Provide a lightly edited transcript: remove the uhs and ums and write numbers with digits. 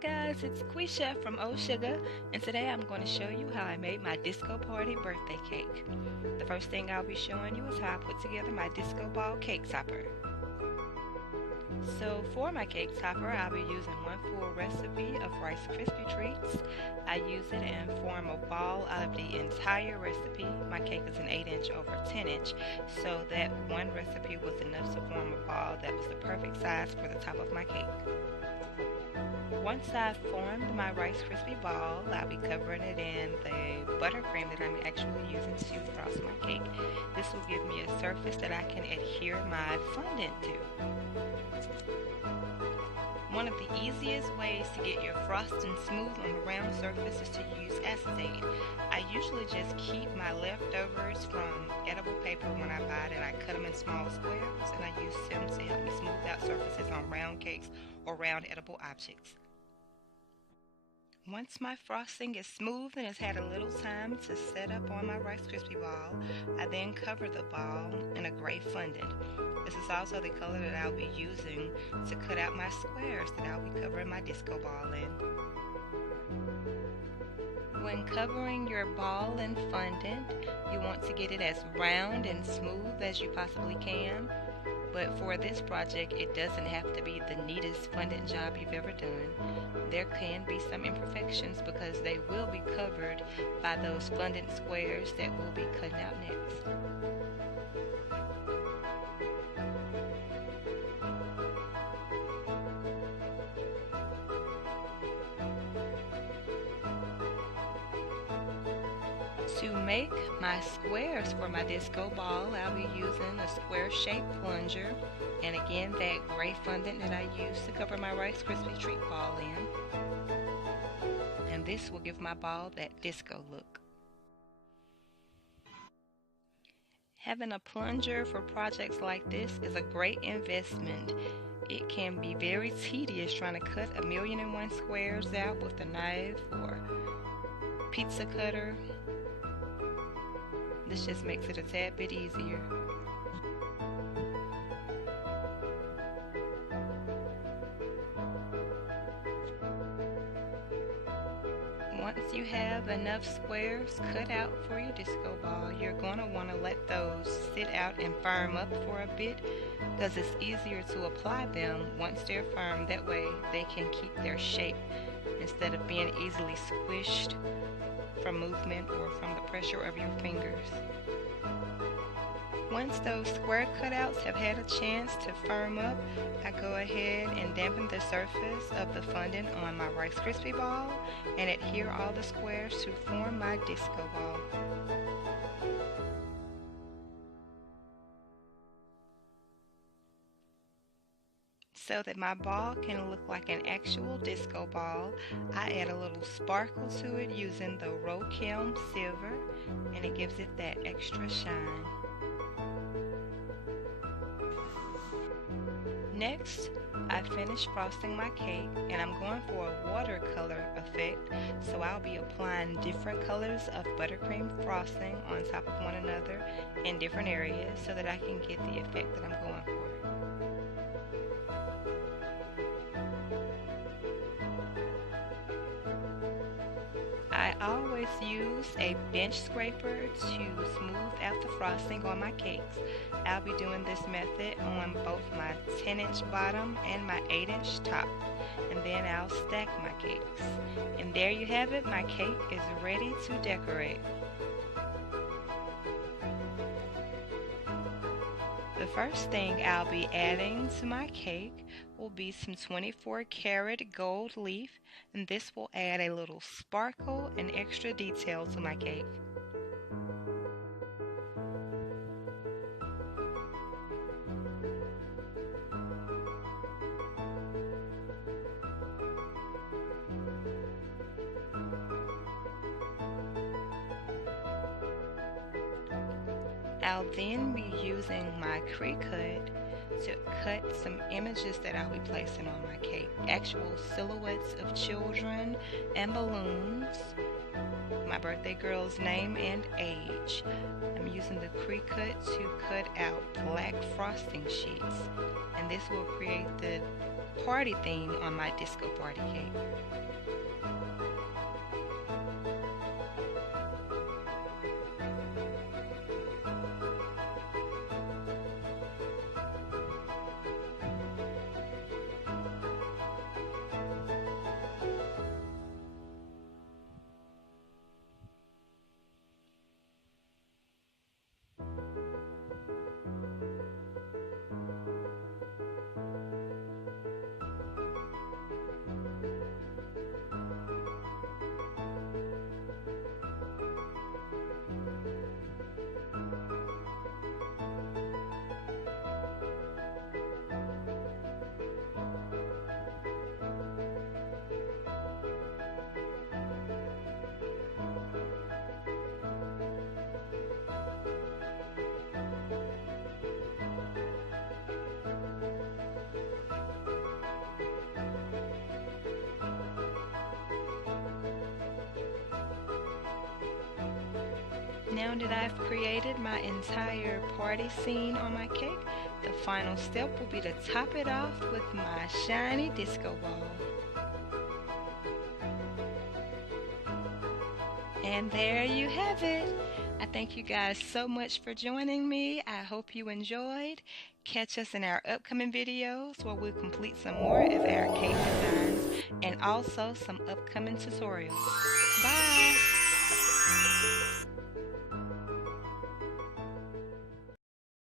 guys, it's Quisha from O Sugar, and today I'm going to show you how I made my disco party birthday cake. The first thing I'll be showing you is how I put together my disco ball cake topper. So for my cake topper, I'll be using one full recipe of Rice Krispie treats. I use it and form a ball out of the entire recipe. My cake is an 8-inch over 10-inch, so that one recipe was enough to form a ball that was the perfect size for the top of my cake. Once I've formed my Rice Krispie ball, I'll be covering it in the buttercream that I'm actually using to frost my cake. This will give me a surface that I can adhere my fondant to. One of the easiest ways to get your frosting smooth on the round surface is to use acetate. I usually just keep my leftovers from edible paper when I buy it, and I cut them in small squares, and I use them to help me smooth out surfaces on round cakes or round edible objects. Once my frosting is smooth and has had a little time to set up on my Rice Krispie ball, I then cover the ball in a gray fondant. This is also the color that I'll be using to cut out my squares that I'll be covering my disco ball in. When covering your ball in fondant, you want to get it as round and smooth as you possibly can. But for this project, it doesn't have to be the neatest fondant job you've ever done. There can be some imperfections because they will be covered by those fondant squares that we'll be cutting out next. To make my squares for my disco ball, I'll be using a square-shaped plunger, and again that gray fondant that I used to cover my Rice Krispie treat ball in. And this will give my ball that disco look. Having a plunger for projects like this is a great investment. It can be very tedious trying to cut 1,000,001 squares out with a knife or pizza cutter. This just makes it a tad bit easier. Once you have enough squares cut out for your disco ball, you're going to want to let those sit out and firm up for a bit because it's easier to apply them once they're firm. That way they can keep their shape instead of being easily squished from movement or from the pressure of your fingers. Once those square cutouts have had a chance to firm up, I go ahead and dampen the surface of the fondant on my Rice Krispie ball and adhere all the squares to form my disco ball. So that my ball can look like an actual disco ball, I add a little sparkle to it using the Rokelm silver, and it gives it that extra shine. Next, I finished frosting my cake, and I'm going for a watercolor effect, so I'll be applying different colors of buttercream frosting on top of one another in different areas so that I can get the effect that I'm going for. I always use a bench scraper to smooth out the frosting on my cakes. I'll be doing this method on both my 10-inch bottom and my 8-inch top, and then I'll stack my cakes. And there you have it, my cake is ready to decorate. The first thing I'll be adding to my cake will be some 24-karat gold leaf, and this will add a little sparkle and extra detail to my cake. I'll then be using my Cricut to cut some images that I'll be placing on my cake. Actual silhouettes of children and balloons, my birthday girl's name and age. I'm using the Cricut to cut out black frosting sheets, and this will create the party theme on my disco party cake. Now that I've created my entire party scene on my cake, the final step will be to top it off with my shiny disco ball. And there you have it. I thank you guys so much for joining me. I hope you enjoyed. Catch us in our upcoming videos where we'll complete some more of our cake designs and also some upcoming tutorials. Bye!